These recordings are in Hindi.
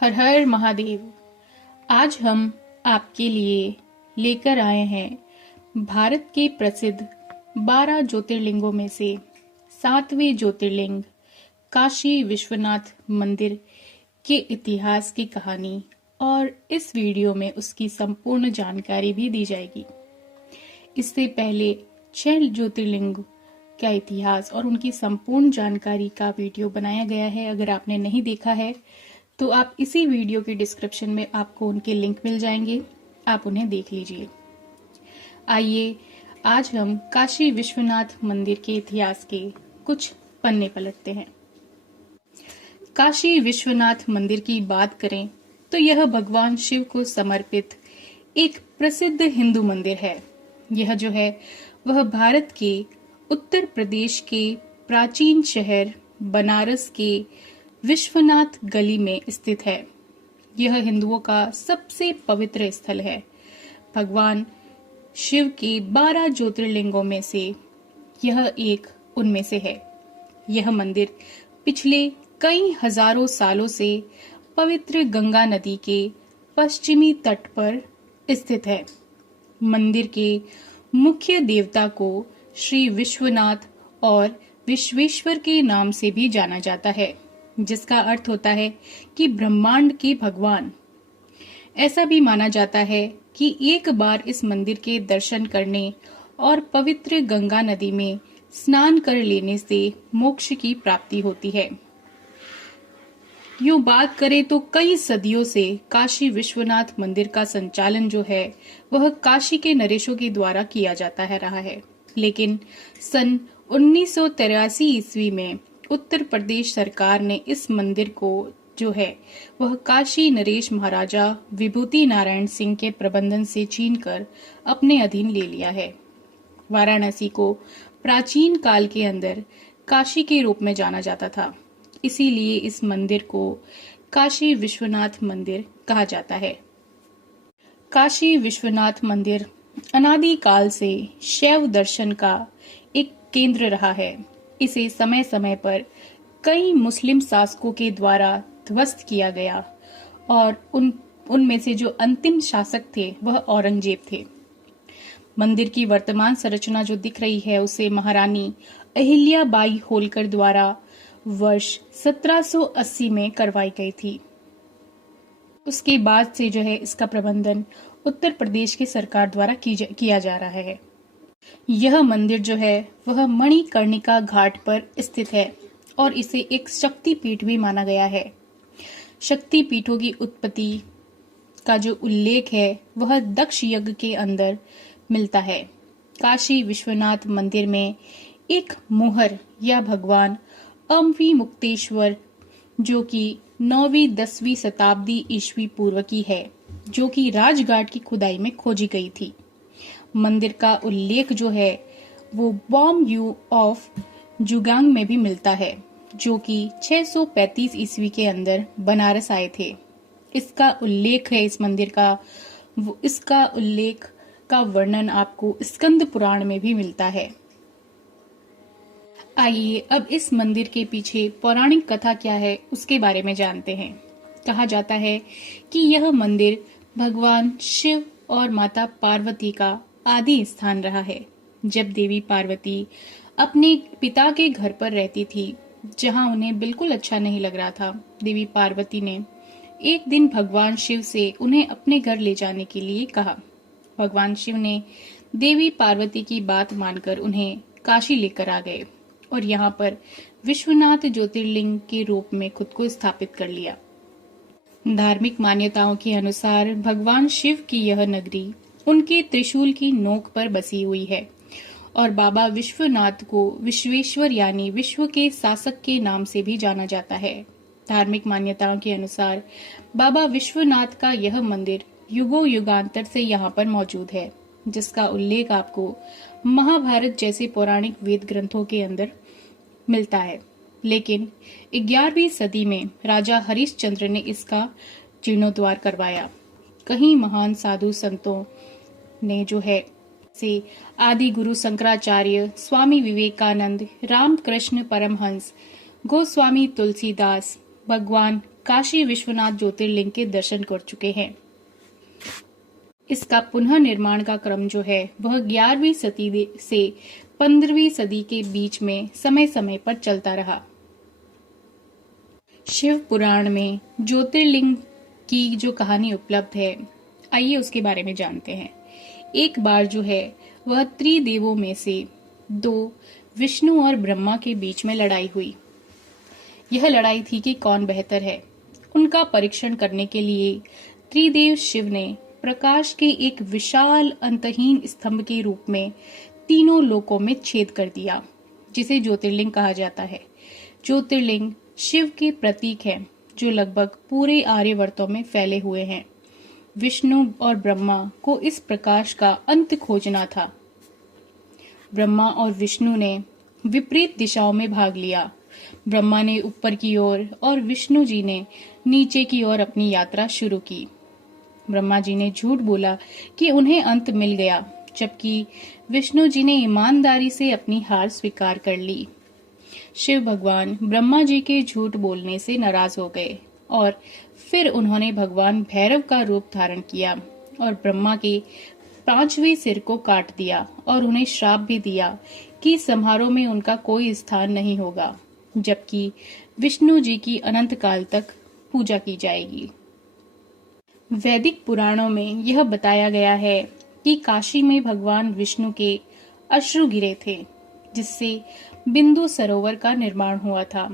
हर हर महादेव। आज हम आपके लिए लेकर आए हैं भारत के प्रसिद्ध 12 ज्योतिर्लिंगों में से 7वें ज्योतिर्लिंग काशी विश्वनाथ मंदिर के इतिहास की कहानी, और इस वीडियो में उसकी संपूर्ण जानकारी भी दी जाएगी। इससे पहले 6 ज्योतिर्लिंग का इतिहास और उनकी संपूर्ण जानकारी का वीडियो बनाया गया है। अगर आपने नहीं देखा है तो आप इसी वीडियो के डिस्क्रिप्शन में आपको उनके लिंक मिल जाएंगे, आप उन्हें देख लीजिए। आइए आज हम काशी विश्वनाथ मंदिर के इतिहास के कुछ पन्ने पलटते हैं। काशी विश्वनाथ मंदिर की बात करें तो यह भगवान शिव को समर्पित एक प्रसिद्ध हिंदू मंदिर है। यह जो है वह भारत के उत्तर प्रदेश के प्राचीन शहर बनारस के विश्वनाथ गली में स्थित है। यह हिंदुओं का सबसे पवित्र स्थल है। भगवान शिव के 12 ज्योतिर्लिंगों में से यह एक उनमें से है। यह मंदिर पिछले कई हजारों सालों से पवित्र गंगा नदी के पश्चिमी तट पर स्थित है। मंदिर के मुख्य देवता को श्री विश्वनाथ और विश्वेश्वर के नाम से भी जाना जाता है, जिसका अर्थ होता है कि ब्रह्मांड के भगवान। ऐसा भी माना जाता है कि एक बार इस मंदिर के दर्शन करने और पवित्र गंगा नदी में स्नान कर लेने से मोक्ष की प्राप्ति होती है। यूं बात करें तो कई सदियों से काशी विश्वनाथ मंदिर का संचालन जो है वह काशी के नरेशों के द्वारा किया जाता है रहा है, लेकिन सन 1983 ईस्वी में उत्तर प्रदेश सरकार ने इस मंदिर को जो है वह काशी नरेश महाराजा विभूति नारायण सिंह के प्रबंधन से छीनकर अपने अधीन ले लिया है। वाराणसी को प्राचीन काल के अंदर काशी के रूप में जाना जाता था, इसीलिए इस मंदिर को काशी विश्वनाथ मंदिर कहा जाता है। काशी विश्वनाथ मंदिर अनादि काल से शैव दर्शन का एक केंद्र रहा है। इसे समय समय पर कई मुस्लिम शासकों के द्वारा ध्वस्त किया गया और उनमें से जो अंतिम शासक थे वह औरंगजेब थे। मंदिर की वर्तमान संरचना जो दिख रही है उसे महारानी अहिल्याबाई होलकर द्वारा वर्ष 1780 में करवाई गई थी। उसके बाद से जो है इसका प्रबंधन उत्तर प्रदेश की सरकार द्वारा किया जा रहा है। यह मंदिर जो है वह मणिकर्णिका घाट पर स्थित है और इसे एक शक्ति पीठ भी माना गया है। शक्ति पीठों की उत्पत्ति का जो उल्लेख है वह दक्ष यज्ञ के अंदर मिलता है। काशी विश्वनाथ मंदिर में एक मोहर या भगवान अम्बी मुक्तेश्वर जो कि 9वीं 10वीं शताब्दी ईस्वी पूर्व की है, जो कि राजघाट की खुदाई में खोजी गई थी। मंदिर का उल्लेख जो है वो बॉम यू ऑफ जुगांग में भी मिलता है, जो कि 635 ईस्वी के अंदर बनारस आए थे। इसका उल्लेख है इस मंदिर का, इसका उल्लेख का वर्णन आपको स्कंद पुराण में भी मिलता है। आइए अब इस मंदिर के पीछे पौराणिक कथा क्या है उसके बारे में जानते हैं। कहा जाता है कि यह मंदिर भगवान शिव और माता पार्वती का आदि स्थान रहा है। जब देवी पार्वती अपने पिता के घर पर रहती थी, जहां उन्हें बिल्कुल अच्छा नहीं लग रहा था, देवी पार्वती ने एक दिन भगवान शिव से उन्हें अपने घर ले जाने के लिए कहा। भगवान शिव ने देवी पार्वती की बात मानकर उन्हें काशी लेकर आ गए और यहाँ पर विश्वनाथ ज्योतिर्लिंग के रूप में खुद को स्थापित कर लिया। धार्मिक मान्यताओं के अनुसार भगवान शिव की यह नगरी उनके त्रिशूल की नोक पर बसी हुई है और बाबा विश्वनाथ को विश्वेश्वर यानी विश्व के शासक के नाम से भी जाना जाता है। धार्मिक मान्यताओं के अनुसार बाबा विश्वनाथ का यह मंदिर युगों युगांतर से यहाँ पर मौजूद है, जिसका उल्लेख आपको महाभारत जैसे पौराणिक वेद ग्रंथों के अंदर मिलता है। लेकिन 11वीं सदी में राजा हरिश्चंद्र ने इसका जीर्णोद्धार करवाया। कई महान साधु संतों ने जो है से आदि गुरु शंकराचार्य, स्वामी विवेकानंद, रामकृष्ण परमहंस, गोस्वामी तुलसीदास, भगवान काशी विश्वनाथ ज्योतिर्लिंग के दर्शन कर चुके हैं। इसका पुनः निर्माण का क्रम जो है वह 11वीं सदी से 15वीं सदी के बीच में समय समय पर चलता रहा। शिव पुराण में ज्योतिर्लिंग की जो कहानी उपलब्ध है, आइए उसके बारे में जानते हैं। एक बार जो है वह त्रिदेवों में से 2 विष्णु और ब्रह्मा के बीच में लड़ाई हुई। यह लड़ाई थी कि कौन बेहतर है। उनका परीक्षण करने के लिए त्रिदेव शिव ने प्रकाश के एक विशाल अंतहीन स्तंभ के रूप में तीनों लोकों में छेद कर दिया, जिसे ज्योतिर्लिंग कहा जाता है। ज्योतिर्लिंग शिव के प्रतीक हैं, जो लगभग पूरे आर्यवर्तों में फैले हुए हैं। विष्णु और ब्रह्मा को इस प्रकाश का अंत खोजना था। ब्रह्मा और विष्णु ने विपरीत दिशाओं में भाग लिया। ब्रह्मा ने ऊपर की ओर और विष्णु जी ने नीचे की ओर अपनी यात्रा शुरू की। ब्रह्मा जी ने झूठ बोला कि उन्हें अंत मिल गया, जबकि विष्णु जी ने ईमानदारी से अपनी हार स्वीकार कर ली। शिव भगवान ब्रह्मा जी के झूठ बोलने से नाराज हो गए और फिर उन्होंने भगवान भैरव का रूप धारण किया और ब्रह्मा के 5वें सिर को काट दिया और उन्हें श्राप भी दिया कि समारोह में उनका कोई स्थान नहीं होगा, जबकि विष्णु जी की अनंत काल तक पूजा की जाएगी। वैदिक पुराणों में यह बताया गया है कि काशी में भगवान विष्णु के अश्रु गिरे थे, जिससे बिंदु सरोवर का निर्माण हुआ था।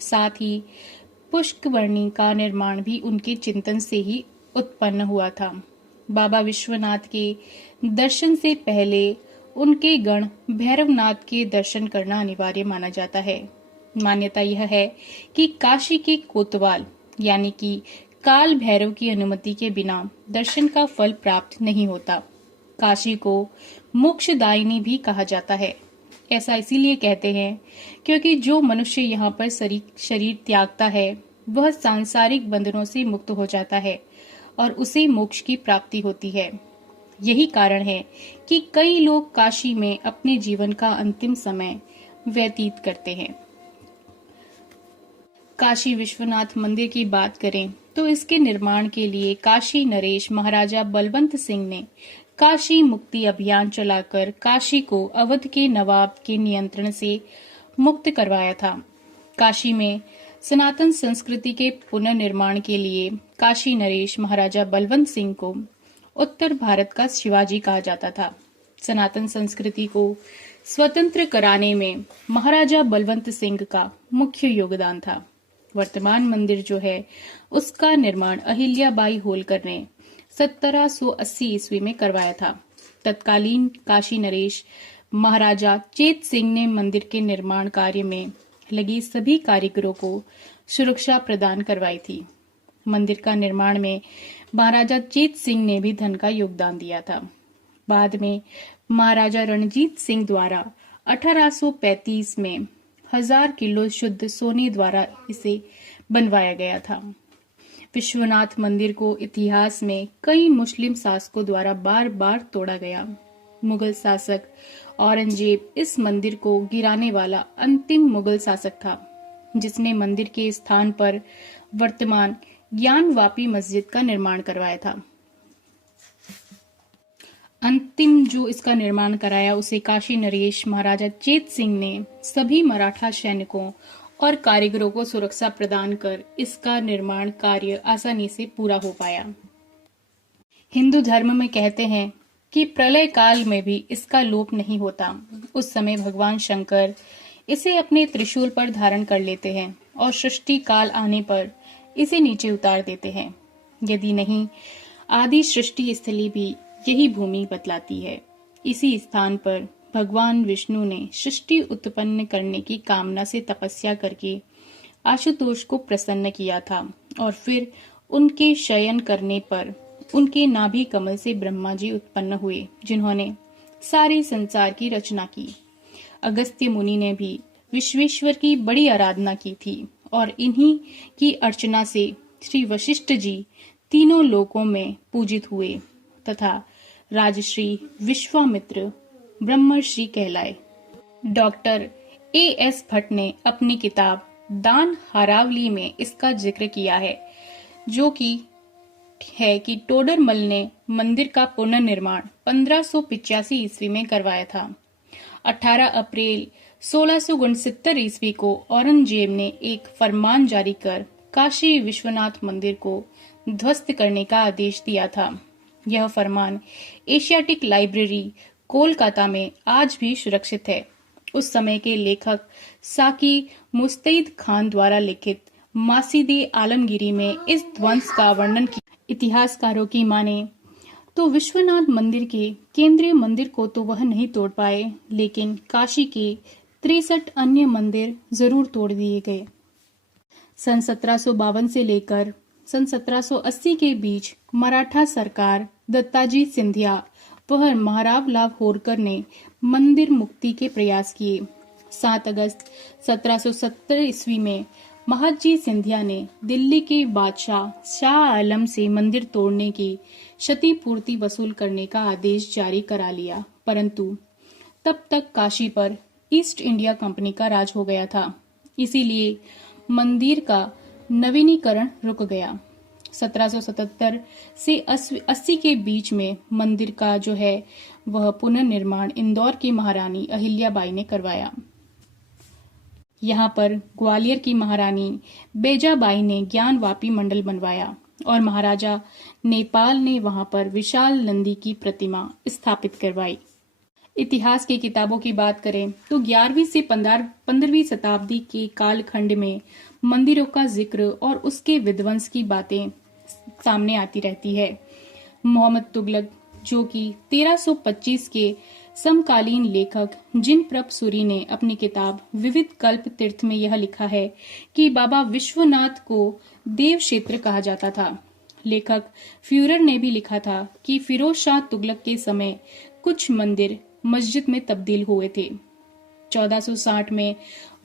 साथ ही पुष्करणी का निर्माण भी उनके चिंतन से ही उत्पन्न हुआ था। बाबा विश्वनाथ के दर्शन से पहले उनके गण भैरवनाथ के दर्शन करना अनिवार्य माना जाता है। मान्यता यह है कि काशी के कोतवाल यानी कि काल भैरव की अनुमति के बिना दर्शन का फल प्राप्त नहीं होता। काशी को मोक्षदायिनी भी कहा जाता है। ऐसा इसीलिए कहते हैं क्योंकि जो मनुष्य यहाँ पर शरीर त्यागता है वह सांसारिक बंधनों से मुक्त हो जाता है और उसे मोक्ष की प्राप्ति होती है। यही कारण है कि कई लोग काशी में अपने जीवन का अंतिम समय व्यतीत करते हैं। काशी विश्वनाथ मंदिर की बात करें तो इसके निर्माण के लिए काशी नरेश महाराजा बलवंत सिंह ने काशी मुक्ति अभियान चलाकर काशी को अवध के नवाब के नियंत्रण से मुक्त करवाया था। काशी में सनातन संस्कृति के पुनर्निर्माण के लिए काशी नरेश महाराजा बलवंत सिंह को उत्तर भारत का शिवाजी कहा जाता था। सनातन संस्कृति को स्वतंत्र कराने में महाराजा बलवंत सिंह का मुख्य योगदान था। वर्तमान मंदिर जो है उसका निर्माण अहिल्याबाई होलकर ने 1780 ईस्वी में करवाया था। तत्कालीन काशी नरेश महाराजा चेत सिंह ने मंदिर के निर्माण कार्य में लगी सभी कारीगरों को सुरक्षा प्रदान करवाई थी। मंदिर का निर्माण में महाराजा चेत सिंह ने भी धन का योगदान दिया था। बाद में महाराजा रणजीत सिंह द्वारा 1835 में 1000 किलो शुद्ध सोने द्वारा इसे बनवाया गया था। विश्वनाथ मंदिर को इतिहास में कई मुस्लिम शासकों द्वारा बार बार तोड़ा गया। मुगल शासक औरंगजेब इस मंदिर को गिराने वाला अंतिम मुगल शासक था, जिसने मंदिर के स्थान पर वर्तमान ज्ञानवापी मस्जिद का निर्माण करवाया था। अंतिम जो इसका निर्माण कराया उसे काशी नरेश महाराजा चेत सिंह ने सभी मराठा सैनिकों और कारीगरों को सुरक्षा प्रदान कर इसका निर्माण कार्य आसानी से पूरा हो पाया। हिंदू धर्म में कहते हैं कि प्रलय काल में भी इसका लोप नहीं होता। उस समय भगवान शंकर इसे अपने त्रिशूल पर धारण कर लेते हैं और सृष्टि काल आने पर इसे नीचे उतार देते हैं। यदि नहीं, आदि सृष्टि स्थली भी यही भूमि बतलाती है। इसी स्थान पर भगवान विष्णु ने सृष्टि उत्पन्न करने की कामना से तपस्या करके आशुतोष को प्रसन्न किया था और फिर उनके शयन करने पर उनके नाभि कमल से ब्रह्मा जी उत्पन्न हुए, जिन्होंने सारे संसार की रचना की। अगस्त्य मुनि ने भी विश्वेश्वर की बड़ी आराधना की थी और इन्हीं की अर्चना से श्री वशिष्ठ जी तीनों लोकों में पूजित हुए तथा राजश्री विश्वामित्र ब्रह्मर्षि कहलाए। Doctor A.S. भट्ट ने अपनी किताब दान हरावली में इसका जिक्र किया है, जो कि टोडरमल ने मंदिर का पुनर्निर्माण 1585 ईस्वी में करवाया था। 18 अप्रैल 1669 ईस्वी को औरंगजेब ने एक फरमान जारी कर काशी विश्वनाथ मंदिर को ध्वस्त करने का आदेश दिया था। यह फरमान एशियाटिक लाइब्रेरी कोलकाता में आज भी सुरक्षित है। उस समय के लेखक साकी मुस्तैद खान द्वारा लिखित मासीदे आलमगीरी में इस ध्वंस का वर्णन किया। इतिहासकारों की माने तो विश्वनाथ मंदिर के केंद्रीय मंदिर को तो वह नहीं तोड़ पाए, लेकिन काशी के 63 अन्य मंदिर जरूर तोड़ दिए गए। सन 1752 से लेकर सन 1780 के बीच मराठा सरकार दत्ताजी सिंधिया व महाराव होरकर ने मंदिर मुक्ति के प्रयास किए। 7 अगस्त 1770 ईस्वी में महादजी सिंधिया ने दिल्ली के बादशाह शाह आलम से मंदिर तोड़ने की क्षतिपूर्ति वसूल करने का आदेश जारी करा लिया, परंतु तब तक काशी पर ईस्ट इंडिया कंपनी का राज हो गया था, इसीलिए मंदिर का नवीनीकरण रुक गया। 1777 से 80 के बीच में मंदिर का जो है वह पुनर्निर्माण इंदौर की महारानी अहिल्याबाई ने करवाया। यहाँ पर ग्वालियर की महारानी बेजाबाई ने ज्ञानवापी मंडल बनवाया और महाराजा नेपाल ने वहां पर विशाल नंदी की प्रतिमा स्थापित करवाई। इतिहास की किताबों की बात करें तो 11वीं से 15वीं शताब्दी के कालखंड में मंदिरों का जिक्र और उसके विध्वंस की बातें सामने आती रहती है। मोहम्मद तुगलक, जो कि 1325 के समकालीन लेखक जिनप्रभ सूरी ने अपनी किताब विविध कल्प तीर्थ में यह लिखा है कि बाबा विश्वनाथ को देव क्षेत्र कहा जाता था। लेखक फ्यूरर ने भी लिखा था कि फिरोज शाह तुगलक के समय कुछ मंदिर मस्जिद में तब्दील हुए थे। 1460 में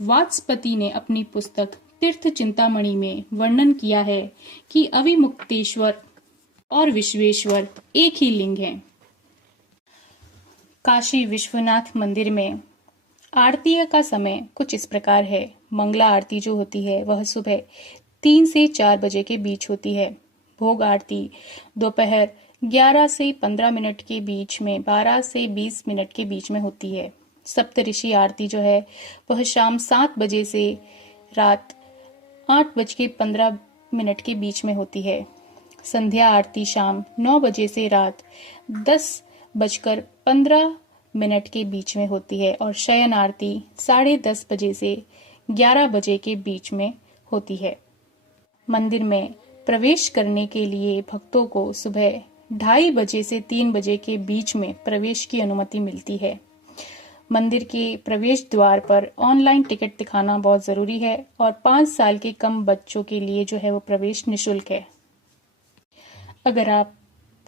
वाचस्पति ने अपनी पुस्तक तीर्थ चिंतामणि में वर्णन किया है कि अविमुक्तेश्वर और विश्वेश्वर एक ही लिंग है। काशी विश्वनाथ मंदिर में आरती का समय कुछ इस प्रकार है। मंगला आरती जो होती है वह सुबह 3 से 4 बजे के बीच होती है। भोग आरती दोपहर 11 से 15 मिनट के बीच में 12 से 20 मिनट के बीच में होती है। सप्तऋषि आरती जो है वह शाम 7 बजे से रात 8:15 के बीच में होती है। संध्या आरती शाम 9 बजे से रात 10:15 के बीच में होती है और शयन आरती 10:30 बजे से 11 बजे के बीच में होती है। मंदिर में प्रवेश करने के लिए भक्तों को सुबह 2:30 बजे से 3 बजे के बीच में प्रवेश की अनुमति मिलती है। मंदिर के प्रवेश द्वार पर ऑनलाइन टिकट दिखाना बहुत जरूरी है और 5 साल के कम बच्चों के लिए जो है वो प्रवेश निशुल्क है। अगर आप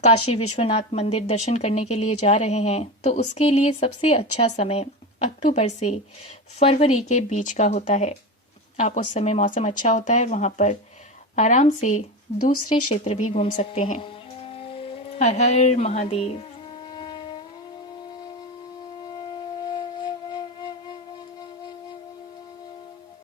काशी विश्वनाथ मंदिर दर्शन करने के लिए जा रहे हैं तो उसके लिए सबसे अच्छा समय अक्टूबर से फरवरी के बीच का होता है। आप उस समय मौसम अच्छा होता है, वहां पर आराम से दूसरे क्षेत्र भी घूम सकते हैं। हर हर महादेव।